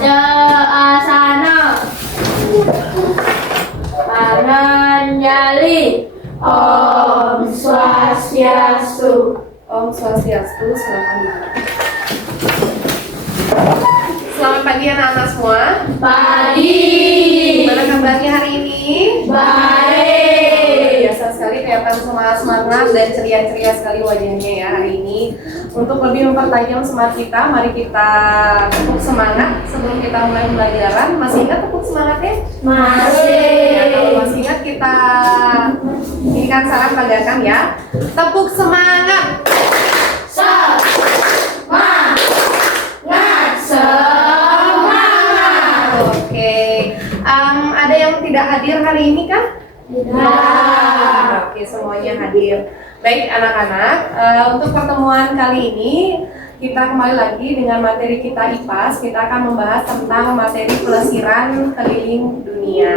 Ada asana. Pananjali. Om Swastiastu. Om Swastiastu, silakan. Selamat pagi anak-anak semua. Pagi. Gimana kabarnya hari ini? Baik. Biasa sekali kelihatan semangat dan ceria-ceria sekali wajahnya ya hari ini. Untuk lebih mempertajam semangat kita, mari kita tepuk semangat sebelum kita mulai pembelajaran. Masih ingat tepuk semangatnya? Masih. Ya, kalau masih ingat kita ini kan salam banggakan ya. Tepuk semangat. Semangat. Semangat. Oke. Ada yang tidak hadir hari ini kan? Tidak. Oke, semuanya hadir. Baik anak-anak, untuk pertemuan kali ini kita kembali lagi dengan materi kita IPAS. Kita akan membahas tentang materi pelesiran keliling dunia.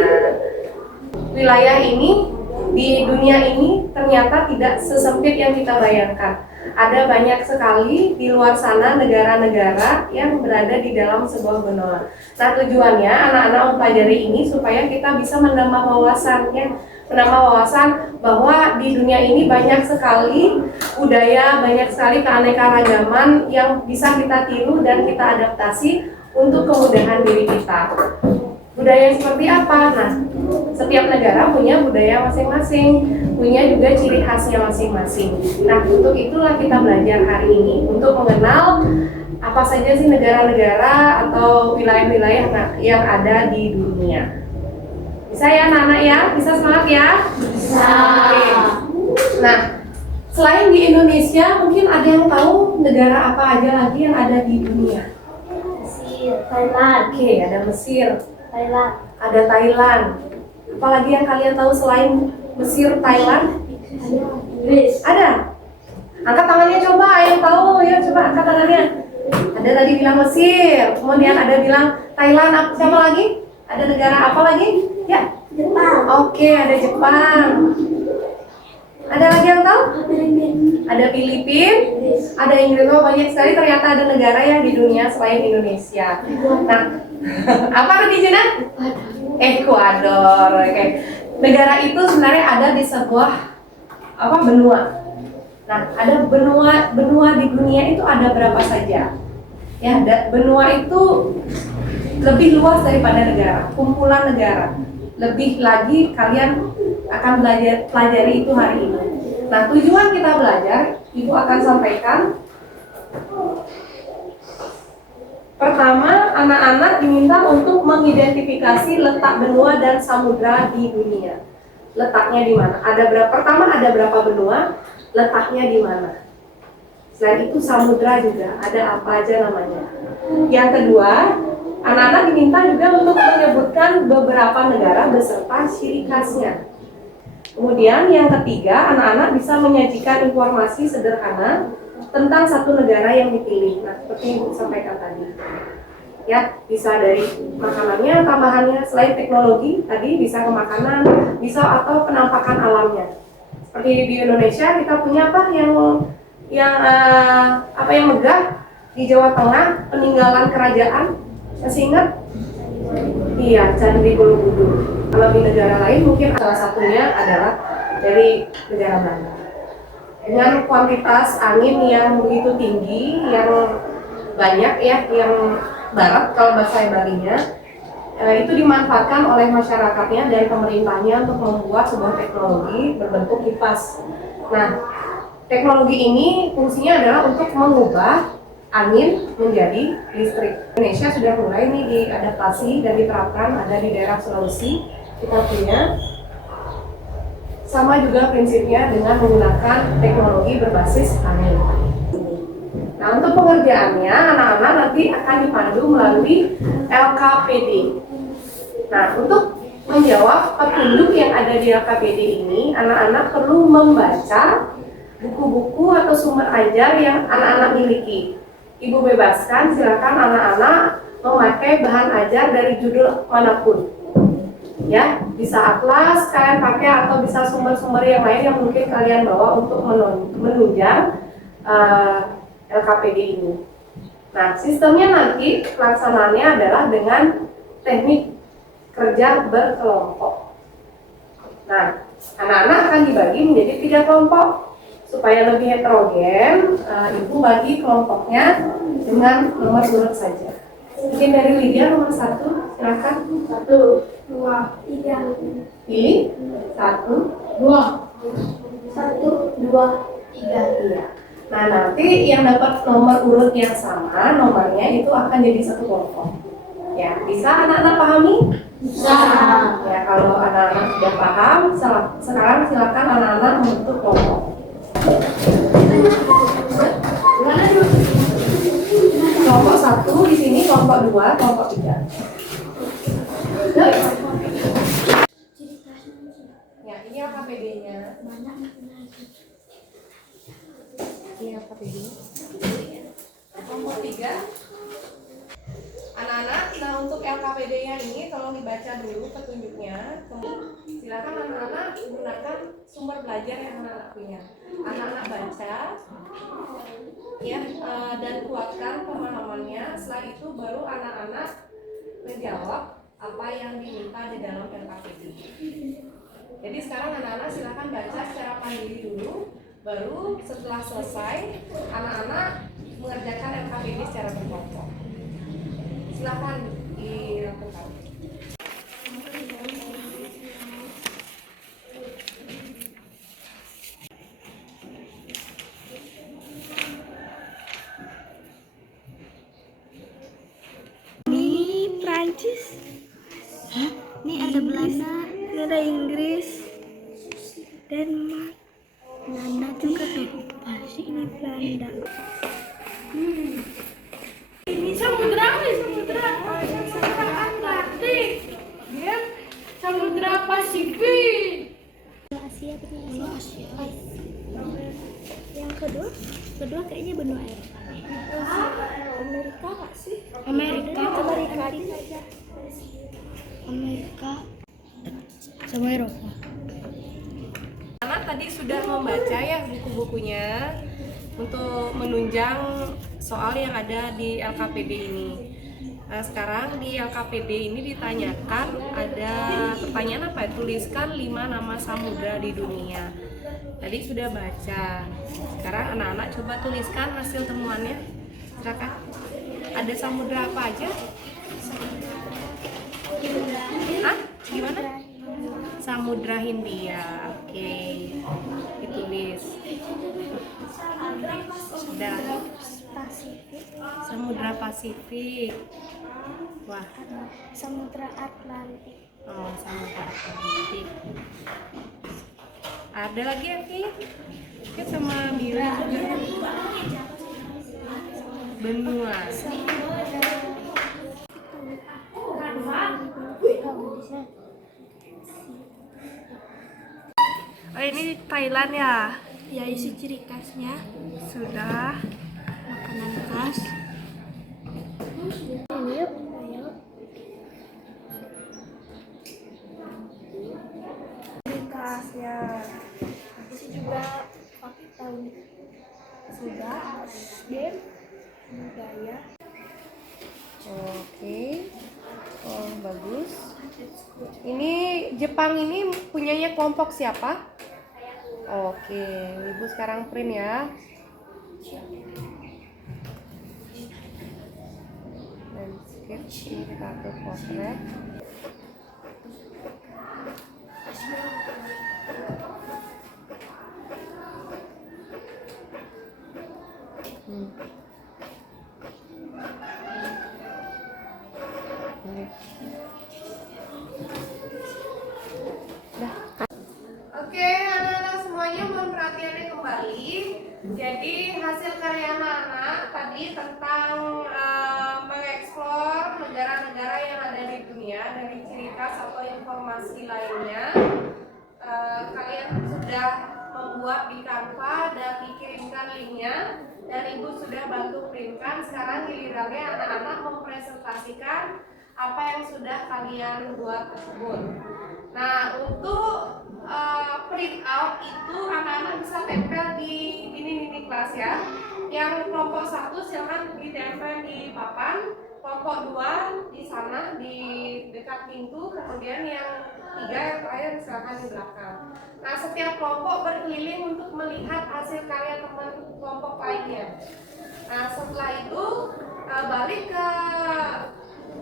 Wilayah ini, di dunia ini ternyata tidak sesempit yang kita bayangkan. Ada banyak sekali di luar sana negara-negara yang berada di dalam sebuah benua. Nah, tujuannya anak-anak mempelajari ini supaya kita bisa menambah wawasannya, menambah wawasan bahwa di dunia ini banyak sekali budaya, banyak sekali keanekaragaman yang bisa kita tiru dan kita adaptasi untuk kemudahan diri kita. Budaya seperti apa? Nah, setiap negara punya budaya masing-masing, punya juga ciri khasnya masing-masing. Nah, untuk itulah kita belajar hari ini untuk mengenal apa saja sih negara-negara atau wilayah-wilayah yang ada di dunia. Bisa ya anak-anak ya? Bisa semangat ya? Bisa. Oke. Nah, selain di Indonesia, mungkin ada yang tahu negara apa aja lagi yang ada di dunia? Mesir, Thailand, Oke, ada Mesir, Thailand, ada Thailand. Apalagi yang kalian tahu selain Mesir, Thailand? Inggris, Ada? Angkat tangannya coba, yang tahu ya coba angkat tangannya. Ada tadi bilang Mesir, kemudian ada bilang Thailand, siapa lagi? Ada negara apa lagi? Ya. Jepang, Oke, ada Jepang. Ada lagi yang tahu? Ada Filipina, ada Inggris. Oh, banyak sekali ternyata ada negara ya di dunia selain Indonesia. Nah, apa arti sana? Ekuador. Oke. Negara itu sebenarnya ada di sebuah benua. Nah, ada benua di dunia itu ada berapa saja? Ya, benua itu lebih luas daripada negara, kumpulan negara. Lebih lagi kalian akan pelajari itu hari ini. Nah, tujuan kita belajar, Ibu akan sampaikan. Pertama, anak-anak diminta untuk mengidentifikasi letak benua dan samudra di dunia. Letaknya di mana? Pertama ada berapa benua, letaknya di mana? Selain itu samudra juga, ada apa aja namanya. Yang kedua, anak-anak diminta juga untuk menyebutkan beberapa negara beserta ciri khasnya. Kemudian yang ketiga, anak-anak bisa menyajikan informasi sederhana tentang satu negara yang dipilih. Nah, seperti yang Ibu sampaikan tadi. Ya, bisa dari makanannya, tambahannya, selain teknologi tadi bisa ke makanan, bisa atau penampakan alamnya. Seperti di Indonesia kita punya yang megah di Jawa Tengah, peninggalan kerajaan. Masih ingat? Iya, Candi Borobudur. Kalau di negara lain mungkin salah satunya adalah dari negara Belanda. Dengan kuantitas angin yang begitu tinggi, yang banyak ya, yang barat kalau bahasa Balinya, itu dimanfaatkan oleh masyarakatnya dan pemerintahnya untuk membuat sebuah teknologi berbentuk kipas. Nah, teknologi ini fungsinya adalah untuk mengubah angin menjadi listrik. Indonesia sudah mulai nih diadaptasi dan diterapkan, ada di daerah Sulawesi kita punya. Sama juga prinsipnya dengan menggunakan teknologi berbasis angin. Nah, untuk pengerjaannya anak-anak nanti akan dipandu melalui LKPD. Nah, untuk menjawab petunjuk yang ada di LKPD ini, anak-anak perlu membaca buku-buku atau sumber ajar yang anak-anak miliki. Ibu bebaskan, silakan anak-anak memakai bahan ajar dari judul manapun. Ya, bisa atlas kalian pakai atau bisa sumber-sumber yang lain yang mungkin kalian bawa untuk menunjang LKPD ini. Nah, sistemnya nanti pelaksanaannya adalah dengan teknik kerja berkelompok. Nah, anak-anak akan dibagi menjadi 3 kelompok. Supaya lebih heterogen, Ibu bagi kelompoknya dengan nomor urut saja. Mungkin dari Lydia nomor 1, silakan. 1, 2, 3. Pilih 1, 2. 1, 2, 3. iya. Nah, nanti yang dapat nomor urut yang sama, nomornya itu akan jadi satu kelompok. Ya, bisa anak-anak pahami? Bisa. Ya, kalau anak-anak sudah paham, sekarang silakan anak-anak membentuk kelompok. Kelompok 1 di sini, kelompok 2, kelompok 3. Ya, ini LKPD-nya. Ini LKPD. Kelompok 3. Anak-anak, nah untuk LKPD-nya ini tolong dibaca dulu petunjuknya. Silakan anak-anak gunakan sumber belajar yang anak-anak punya. Anak-anak baca, ya, dan kuatkan pemahamannya. Setelah itu baru anak-anak menjawab apa yang diminta di dalam LKPD. Jadi sekarang anak-anak silakan baca secara mandiri dulu. Baru setelah selesai, anak-anak mengerjakan LKPD secara berkelompok. Silakan dilakukan. Ini Prancis. Hah? Ini ada Belanda, ini ada Inggris, Denmark, Belanda juga tuh. Pasti ini Belanda. Ini samudra Atlantik, dia samudra Pasifik. Asia, benua Asia. Yang kedua kayaknya benua Eropa. Amerika nggak sih? Amerika sama Eropa. Anak tadi sudah membaca ya buku-bukunya untuk menunjang soal yang ada di LKPD ini. Nah, sekarang di LKPD ini ditanyakan ada pertanyaan apa ya? Tuliskan 5 nama samudra di dunia. Tadi sudah baca. Sekarang anak-anak coba tuliskan hasil temuannya. Silakan. Ada samudra apa aja? Hah? Gimana? Samudra Hindia. Oke. Ditulis. Sudah. Samudra Pasifik. Wah. Samudra Atlantik. Oh, Samudra Atlantik. Ada lagi Evi? Kita sama Mira juga. Benua. Oh, ini Thailand ya? Ya, isi ciri khasnya Sudah. makanan khas. Ini yuk, ayo. Ciri khasnya. Isi juga fakta sudah dan budaya. Oke. Oh, bagus. Ini Jepang ini punyanya kelompok siapa? Oke, Ibu sekarang print ya. Landscape, ini kita atur potret. Oke, anak-anak semuanya mohon perhatiannya kembali. Jadi hasil karya anak-anak tadi tentang mengeksplor negara-negara yang ada di dunia dari ciri khas atau informasi lainnya. Kalian sudah membuat di Canva dan dikirimkan linknya, dan Ibu sudah bantu printkan. Sekarang gilirannya anak-anak mempresentasikan apa yang sudah kalian buat tersebut. Nah, untuk print out itu anak-anak bisa tempel di dinding-dinding kelas ya. Yang kelompok 1 silakan ditempel di papan, kelompok 2 di sana di dekat pintu, kemudian yang 3 yang terakhir silakan di belakang. Nah, setiap kelompok berkeliling untuk melihat hasil karya teman kelompok lainnya. Nah, setelah itu balik ke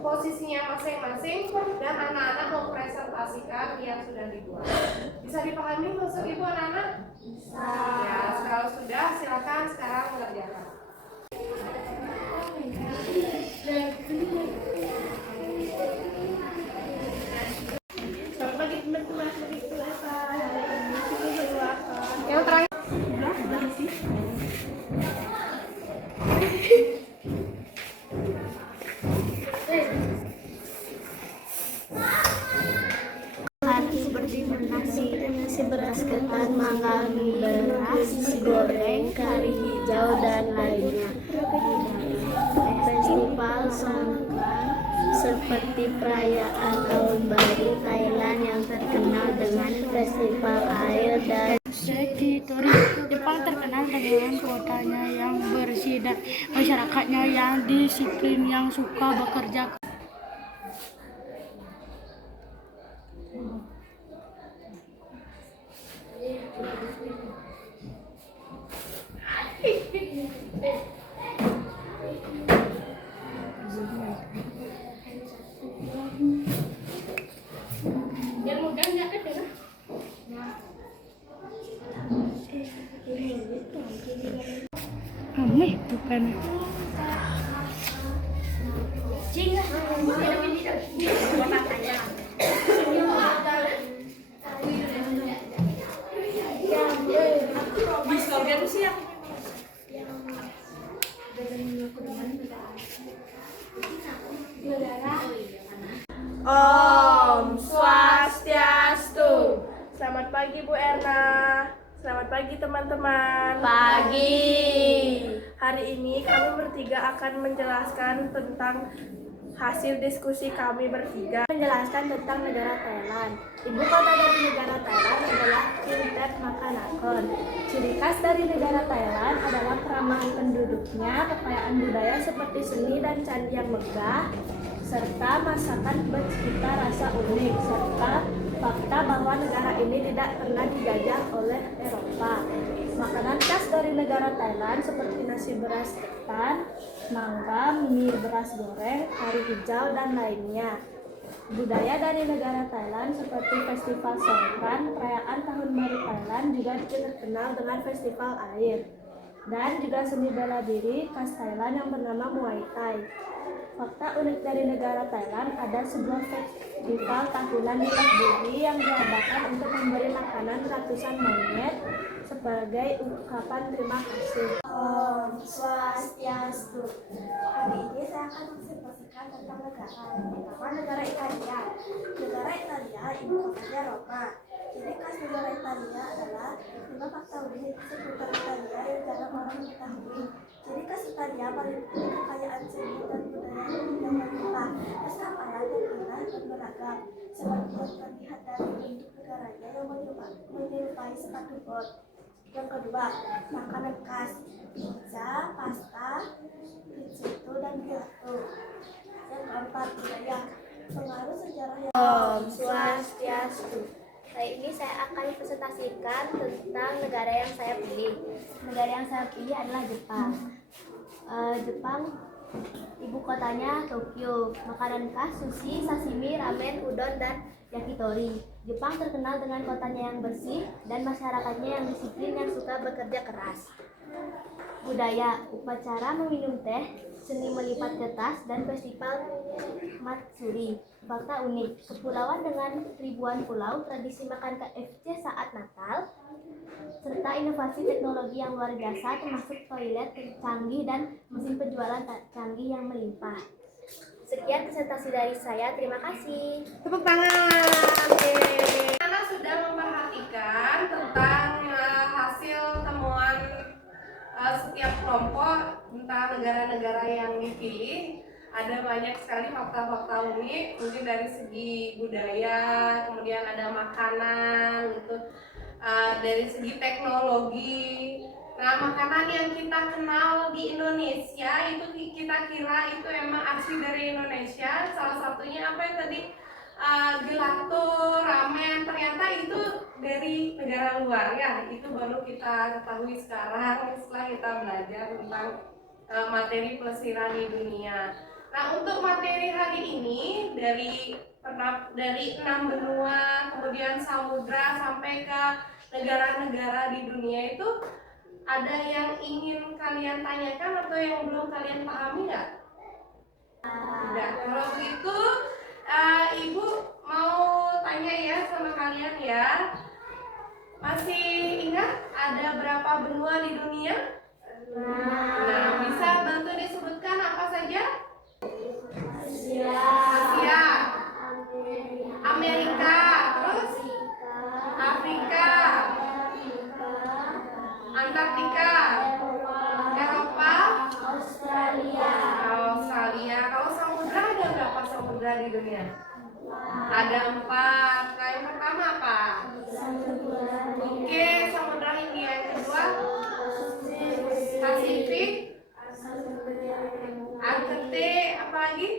posisinya masing-masing dan anak-anak mempresentasikan yang sudah dibuat. Bisa dipahami maksud ibu anak-anak? Bisa. Ya, kalau sudah silakan sekarang mengerjakan. Selamat pagi teman-teman. Yang terakhir. Seperti nasi beras ketan, mangga, mie beras, goreng, kari hijau dan lainnya. Festival songkran seperti perayaan Tahun Baru Thailand yang terkenal dengan festival air dan Yakitori. Jepang terkenal dengan kotanya yang bersih dan masyarakatnya yang disiplin yang suka bekerja. Ameh bukan. Om Swastiastu. Selamat pagi Bu Erna. Selamat pagi teman-teman. pagi. Hari ini kami bertiga akan menjelaskan tentang hasil diskusi kami bertiga. Menjelaskan tentang negara Thailand. Ibu kota dari negara Thailand adalah Phnom Penh. Ciri khas dari negara Thailand adalah keramahan penduduknya, kekayaan budaya seperti seni dan candi yang megah, serta masakan bercita rasa unik, serta fakta bahwa negara ini tidak pernah dijajah oleh Eropa. Makanan khas dari negara Thailand seperti nasi beras ketan, mangga, mie beras goreng, kari hijau, dan lainnya. Budaya dari negara Thailand seperti festival songkran, perayaan Tahun Baru Thailand juga terkenal dengan festival air. Dan juga seni bela diri khas Thailand yang bernama Muay Thai. Fakta unik dari negara Thailand, ada sebuah festival tahunan di Bali yang diadakan untuk memberi makanan ratusan monyet sebagai ungkapan terima kasih. Om Swastiastu. Hari ini saya akan menginformasikan tentang negara. Pertama, negara Italia. Negara Italia ibu kotanya Roma. Ciri khas negara Italia adalah 5 fakta unik seputar Italia yang jarang orang mengetahui. Ciri khas Italia paling penting kekayaan seni dan budaya yang melimpah, kesamaan yang indah dan beragam, seperti yang terlihat dari bentuk negaranya yang menyerupai sepatu bot. Yang kedua, makanan khas, pizza, pasta, risotto, dan gelato. Yang keempat, budaya, pengaruh sejarah yang Om Swastiastu. Kali ini saya akan presentasikan tentang negara yang saya pilih. Negara yang saya pilih adalah Jepang. Jepang, ibu kotanya Tokyo. Makanan khas sushi, sashimi, ramen, udon, dan yakitori. Jepang terkenal dengan kotanya yang bersih dan masyarakatnya yang disiplin yang suka bekerja keras. Budaya, upacara meminum teh, seni melipat kertas, dan festival Matsuri. Fakta unik, kepulauan dengan ribuan pulau, tradisi makan KFC saat Natal, serta inovasi teknologi yang luar biasa termasuk toilet canggih dan mesin penjualan canggih yang melimpah. Sekian presentasi dari saya, terima kasih. Tepuk tangan. Anak sudah memperhatikan tentang hasil temuan setiap kelompok tentang negara-negara yang dipilih. Ada banyak sekali fakta-fakta unik, mungkin dari segi budaya, kemudian ada makanan, gitu, dari segi teknologi. Nah, makanan yang kita kenal di Indonesia itu kita kira itu emang asli dari Indonesia. Salah satunya apa yang tadi, gelato, ramen, ternyata itu dari negara luar ya. Itu baru kita ketahui sekarang setelah kita belajar tentang materi pelesiran di dunia. Nah, untuk materi hari ini dari 6 benua, kemudian samudra sampai ke negara-negara di dunia itu, ada yang ingin kalian tanyakan atau yang belum kalian pahami nggak? Tidak. Kalau begitu, Ibu mau tanya ya sama kalian ya. Masih ingat ada berapa benua di dunia? Nah, bisa bantu disebutkan apa saja? Asia, Amerika, terus Afrika, Antartika, Eropa, Australia. Kalau samudra ada berapa samudra di dunia? Ada 4. Nah, yang pertama apa? Oke, Samudra Hindia. Yang kedua, Pasifik, Arctic, apa lagi?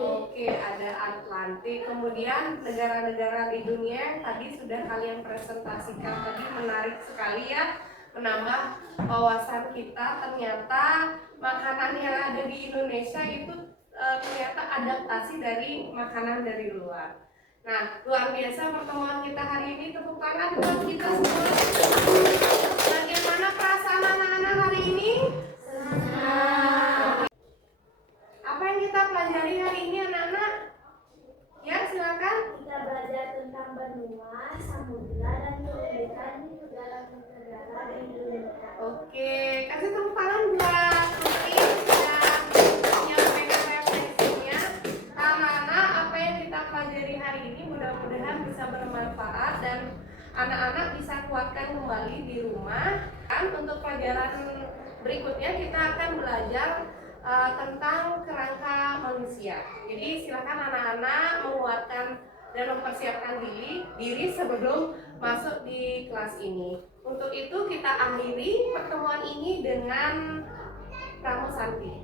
Oke, ada Atlantik. Kemudian negara-negara di dunia yang tadi sudah kalian presentasikan tadi, menarik sekali ya, menambah wawasan kita. Ternyata makanan yang ada di Indonesia itu ternyata adaptasi dari makanan dari luar. Nah, luar biasa pertemuan kita hari ini. Tepuk tangan buat kita semua. Bagaimana perasaan anak-anak hari ini? Apa yang kita pelajari hari ini anak-anak? Ya, silakan. Kita belajar tentang benua, samudra, dan keunikan negara-negara di Indonesia. Oke, kasih tepuk tangan buat Tuti sudah menyampaikan refleksinya. Anak-anak, apa yang kita pelajari hari ini mudah-mudahan bisa bermanfaat dan anak-anak bisa kuatkan kembali di rumah. Dan untuk pelajaran berikutnya kita akan belajar tentang kerangka manusia. Jadi silakan anak-anak menguatkan dan mempersiapkan diri sebelum masuk di kelas ini. Untuk itu kita akhiri pertemuan ini dengan Pramu Santi.